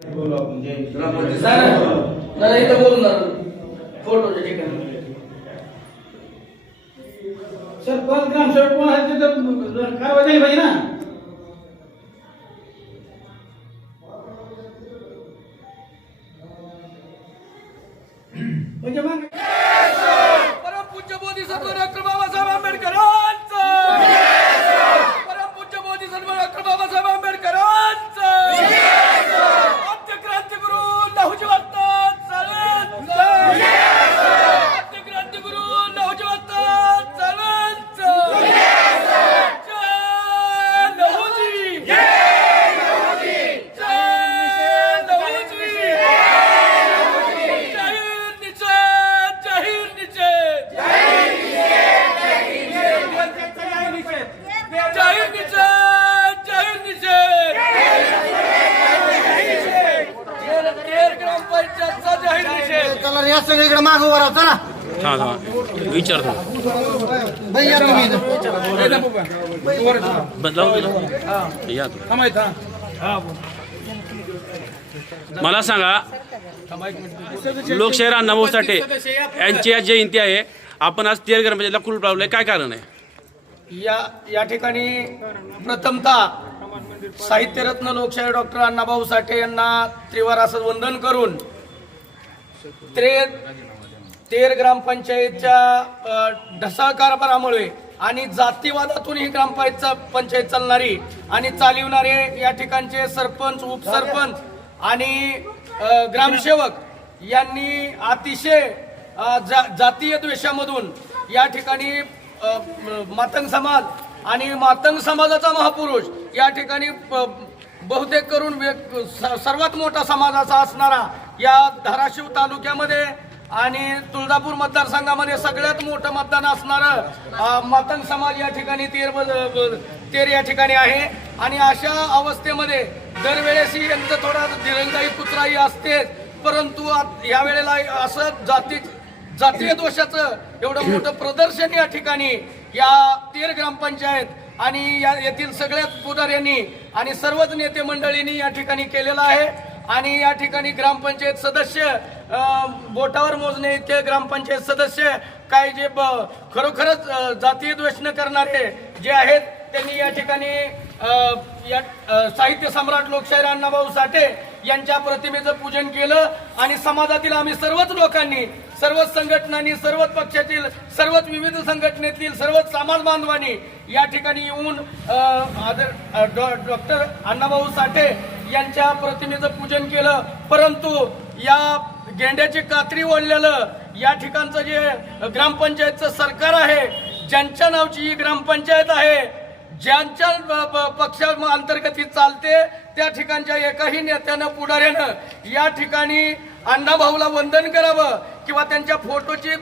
बोलू आपण जय नाही इथं बोलू ना फोटोच्या ठिकाणी सरपंच ग्रामसेवक कोण आहे तिथं कारवाई झाली पाहिजे ना. म्हणजे मग परमपूज्य बोधिसत्व डॉक्टर बाबासाहेब आंबेडकरांचं परमपूज्य बोधिसत्व डॉक्टर बाबासाहेब आंबेडकरांचं आद्य क्रांतिगुरु लहुजी वस्ताद साहेबांचं आद्य क्रांतिगुरु लहुजी वस्ताद साहेबांचं जय लहुजी जय लहुजी जय लहुजी जाहीर निषेध तेर ग्रामपंचायतचा जाहीर निषेध. चला या सगळीकडे माग उभा राहा चला. विचारतो बाई या तुम्ही इथं. या मला सांगा, लोकशाहीर अण्णाभाऊ साठे यांची आज जयंती आहे. आपण आज तेर ग्रामपंचायतला कुलूप लावलंय, काय कारण आहे? या ठिकाणी प्रथमतः साहित्यरत्न लोकशाहीर डॉक्टर अण्णाभाऊ साठे यांना त्रिवार असं वंदन करून तेर ग्रामपंचायतच्या ढसाळ कारभारामुळे आणि जातीवादातून ही ग्रामपंचायत चालणारी आणि चालविणारे या ठिकाणचे सरपंच, उपसरपंच आणि ग्रामसेवक यांनी अतिशय जातीय द्वेषामधून या ठिकाणी मातंग समाज आणि मातंग समाजाचा महापुरुष या ठिकाणी बहुतेक करून सर्वात मोठा समाजाचा असणारा या धाराशिव तालुक्यामध्ये आणि तुळजापूर मतदारसंघामध्ये सगळ्यात मोठं मतदान असणारं मातंग समाज या ठिकाणी तेर या ठिकाणी आहे. आणि अशा अवस्थेमध्ये दरवेळेस यांचं थोडा दिरंगाई पुत्राई असतेच, परंतु या वेळेला असं जातीय दोषाचं एवढं मोठं प्रदर्शन या ठिकाणी या तेर ग्रामपंचायत आणि येथील सगळ्याच पुढाऱ्यांनी आणि सर्वच नेते मंडळींनी या ठिकाणी केलेलं आहे. आणि या ठिकाणी ग्रामपंचायत सदस्य बोटावर मोजणे इतके ग्रामपंचायत सदस्य काय जे खरोखरच जातीय द्वेष न करणारे जे आहेत त्यांनी या ठिकाणी साहित्य सम्राट लोकशाहीर अण्णाभाऊ साठे यांच्या प्रतिमेचं पूजन केलं. आणि समाजातील आम्ही सर्वच लोकांनी, सर्वच संघटनांनी, सर्वच पक्षातील, सर्वच विविध संघटनेतील सर्वच समाज बांधवांनी या ठिकाणी येऊन डॉक्टर अण्णाभाऊ साठे यांच्या प्रतिमेचं पूजन केलं. परंतु या गेंड्याची कात्री ओढलेलं या ठिकाणचं जे ग्रामपंचायतचं सरकार आहे, ज्यांच्या नावची ही ग्रामपंचायत आहे, ज्यांच्या पक्षा अंतर्गत ही चालते, त्या ठिकाणच्या एकाही नेत्यानं पुढाऱ्यानं या ठिकाणी अण्णाभाऊला वंदन करावं किंवा त्यांच्या फोटोची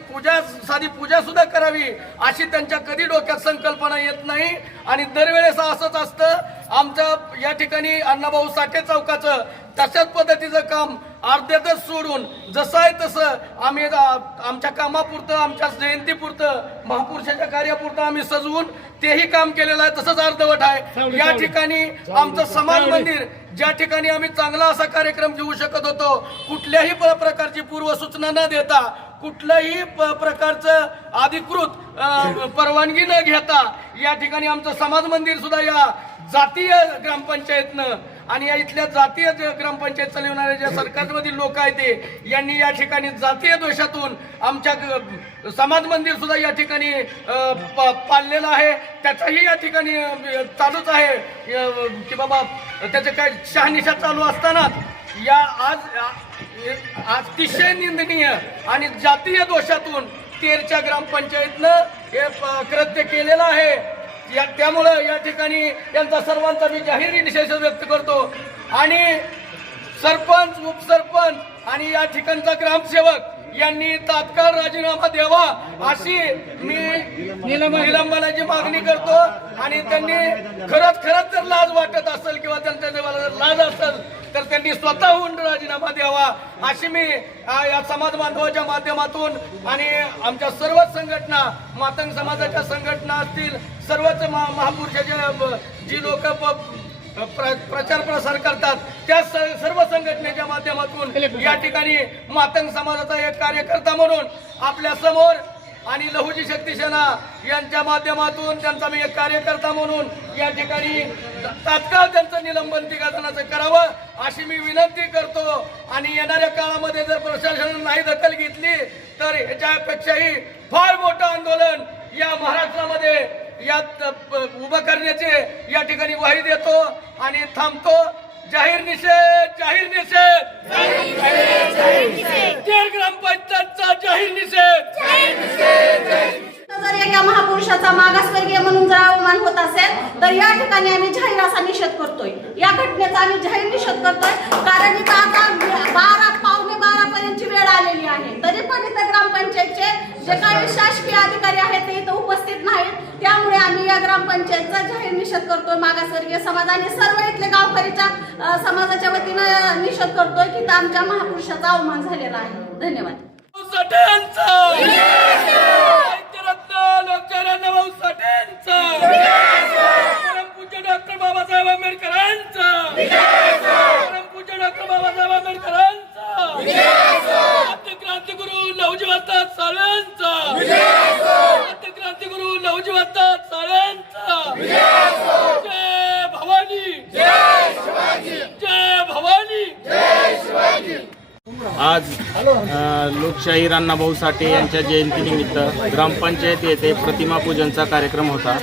साधी पूजा सुद्धा करावी अशी त्यांच्या कधी डोक्यात संकल्पना येत नाही. आणि दरवेळेस असंच असतं. आमच्या या ठिकाणी अण्णाभाऊ साठे चौकाचं तशाच पद्धतीचं काम अर्ध्यातच सोडून जसं आहे तसं आम्ही आमच्या कामापुरतं, आमच्या जयंतीपुरतं, महापुरुषाच्या कार्यापुरतं आम्ही सजवून तेही काम केलेलं आहे, तसंच अर्धवट आहे. या ठिकाणी आमचं समाज मंदिर, ज्या ठिकाणी आम्ही चांगला असा कार्यक्रम घेऊ शकत होतो, कुठल्याही प्रकारची पूर्वसूचना न देता, कुठल्याही प्रकारचं अधिकृत परवानगी न घेता या ठिकाणी आमचं समाज मंदिर सुद्धा या जातीय ग्रामपंचायतनं आणि या इथल्या जातीय ग्रामपंचायत चालवणारे जे सरकारमधील लोक आहेत ते यांनी या ठिकाणी जातीय दोषातून आमच्या समाज मंदिर सुद्धा या ठिकाणी पाळलेलं आहे. त्याचाही या ठिकाणी चालूच आहे की बाबा त्याचे काय शहानिशा चालू असतानाच या आज अतिशय निंदनीय आणि जातीय दोषातून तेरच्या ग्रामपंचायतनं हे कृत्य केलेलं आहे. त्यामुळं या ठिकाणी यांचा सर्वांचा मी जाहीर निषेध व्यक्त करतो. आणि सरपंच, उपसरपंच आणि या ठिकाणचा ग्रामसेवक यांनी तात्काळ राजीनामा द्यावा अशी मी निलंबनाची मागणी करतो. आणि त्यांनी खरंच जर लाज वाटत असेल किंवा त्यांच्या जर लाज असेल तर त्यांनी स्वतःहून राजीनामा द्यावा अशी मी या समाज बांधवाच्या माध्यमातून आणि आमच्या सर्वच संघटना, मातंग समाजाच्या संघटना असतील, सर्वच महापुरुषाच्या जी लोक प्रचार प्रसार करतात त्या सर्व संघटनेच्या माध्यमातून या ठिकाणी मातंग समाजाचा एक कार्यकर्ता म्हणून आपल्या समोर आणि लहुजी शक्ती सेना यांच्या माध्यमातून त्यांचा मी एक कार्यकर्ता म्हणून या ठिकाणी तात्काळ त्यांचं निलंबन तिघाजणांचं करावं अशी मी विनंती करतो आणि येणाऱ्या काळामध्ये जर प्रशासनाने नाही दखल घेतली तर याच्यापेक्षाही फार मोठं आंदोलन या महाराष्ट्रामध्ये यात उभं करण्याचे या ठिकाणी ग्वाही देतो आणि थांबतो. जाहीर निषेध, जाहीर निषेध, तेर ग्रामपंचायतचा जाहीर निषेध. जर एका महापुरुषाचा मागासवर्गीय म्हणून जर अवमान होत असेल तर या ठिकाणी आम्ही जाहीर असा निषेध करतोय. या घटनेचा आम्ही जाहीर निषेध करतोय कारण इथं आता 12 पर्यंतची वेळ आलेली आहे तरी पण इथं ग्रामपंचायतचे जे काही शासकीय अधिकारी आहेत ते इथं उपस्थित नाहीत. त्यामुळे आम्ही या ग्रामपंचायतचा जाहीर निषेध करतोय. मागासवर्गीय समाज आणि सर्व इथले गावकरीच्या समाजाच्या वतीनं निषेध करतोय की आमच्या महापुरुषाचा अवमान झालेला आहे. धन्यवाद. लोकशाहीराव साठेंचा परमपूज्य डॉक्टर बाबासाहेब आंबेडकरांचा परमपूज्य डॉक्टर बाबासाहेब आंबेडकरांचा क्रांतिगुरु लहुजी वस्ताद साळवेंचा क्रांतिगुरु लहुजी वस्ताद साळवेंचा. जय भवानी, जय भवानी, जय शिवाजी. आज लोकशाहीर अण्णाभाऊ साठे यांच्या जयंतीनिमित्त ग्रामपंचायत येथे प्रतिमा पूजनचा कार्यक्रम होता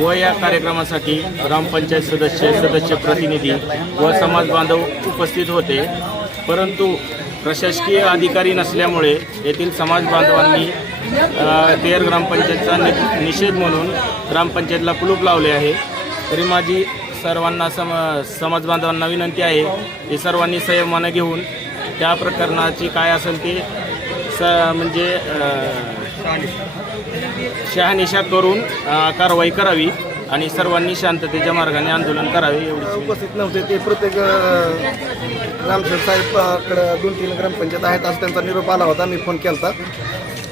व या कार्यक्रमासाठी ग्रामपंचायत सदस्य प्रतिनिधी व समाज बांधव उपस्थित होते. परंतु प्रशासकीय अधिकारी नसल्यामुळे येथील समाज बांधवांनी तेर ग्रामपंचायतचा निषेध म्हणून ग्रामपंचायतला कुलूप लावले आहे. तरी माझी सर्वांना समाज बांधवांना विनंती आहे की सर्वांनी संयमानं घेऊन त्या प्रकरणाची काय असेल ते म्हणजे शहानिशा करून कारवाई करावी आणि सर्वांनी शांततेच्या मार्गाने आंदोलन करावे. एवढी उपस्थित नव्हते ते प्रत्येक ग्रामसेवक साहेबाकडे 2-3 ग्रामपंचायत आहेत असं त्यांचा निरोप आला होता. मी फोन केला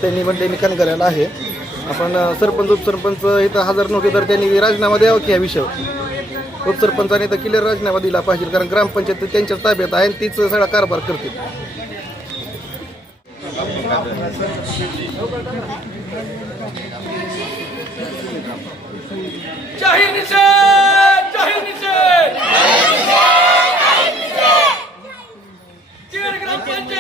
त्यांनी म्हणले मी कणकऱ्याला आहे. आपण सरपंच उपसरपंच इथं हजर नव्हते तर त्यांनी राजीनामा द्यावा की या विषयावर. उपसरपंचाने तर क्लिअर राजीनामा दिला पाहिजे कारण ग्रामपंचायत त्यांच्याच ताब्यात आहे आणि तीच सगळा कारभार करते. जाहीर निषेध, जाहीर निषेध. तेर ग्रामपंचायत